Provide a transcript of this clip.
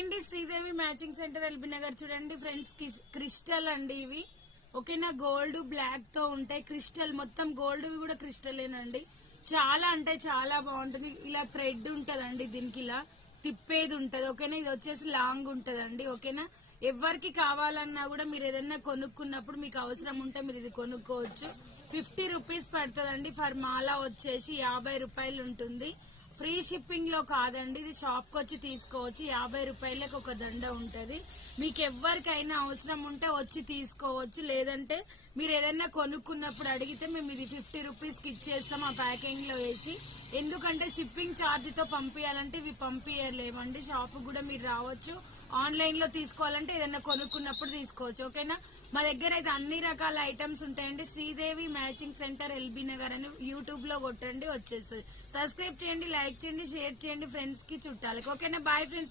అండి, Sridevi matching centre LB Nagar. చూడండి friends, crystal అండి ఇవి. ఓకేనా, గోల్డ్ బ్లాక్ తో ఉంటాయి. క్రిస్టల్ మొత్తం గోల్డ్ కూడా క్రిస్టలేనండి. చాలా అంటే చాలా బాగుంటుంది. ఇలా థ్రెడ్ ఉంటదండి, దీనికి ఇలా తిప్పేది ఉంటది. ఓకేనా, ఇది వచ్చేసి లాంగ్ ఉంటదండి. ఓకేనా, ఎవరికి కావాలన్నా కూడా మీరు ఏదైనా కొనుక్కున్నప్పుడు మీకు అవసరం ఉంటే మీరు ఇది కొనుక్కోవచ్చు. 50 రూపీస్ పడుతుందండి. ఫర్ మాలా వచ్చేసి 50 రూపాయలు ఉంటుంది. ఫ్రీ షిప్పింగ్ లో కాదండి, ఇది షాప్ కి వచ్చి తీసుకోవచ్చు. 50 రూపాయలకు ఒక దండ ఉంటది. మీకు ఎవరికైనా అవసరం ఉంటే వచ్చి తీసుకోవచ్చు. లేదంటే మీరు ఏదైనా కొనుక్కున్నప్పుడు అడిగితే మేము ఇది 50 రూపీస్ కి ఇచ్చేస్తాం ఆ ప్యాకింగ్ లో వేసి. ఎందుకంటే షిప్పింగ్ ఛార్జ్ తో పంపించాలంటే ఇవి పంపించలేమండి. షాప్ కూడా మీరు రావచ్చు. ఆన్లైన్ లో తీసుకోవాలంటే ఏదైనా కొనుక్కున్నప్పుడు తీసుకోవచ్చు. ఓకేనా, మా దగ్గర అయితే అన్ని రకాల ఐటమ్స్ ఉంటాయండి. Sridevi matching centre LB Nagar అని యూట్యూబ్ లో కొట్టండి, వచ్చేస్తుంది. సబ్స్క్రైబ్ చేయండి, లైక్ చేయండి, షేర్ చేయండి ఫ్రెండ్స్ కి, చుట్టాలకి. ఓకేనా, బాయ్ ఫ్రెండ్స్.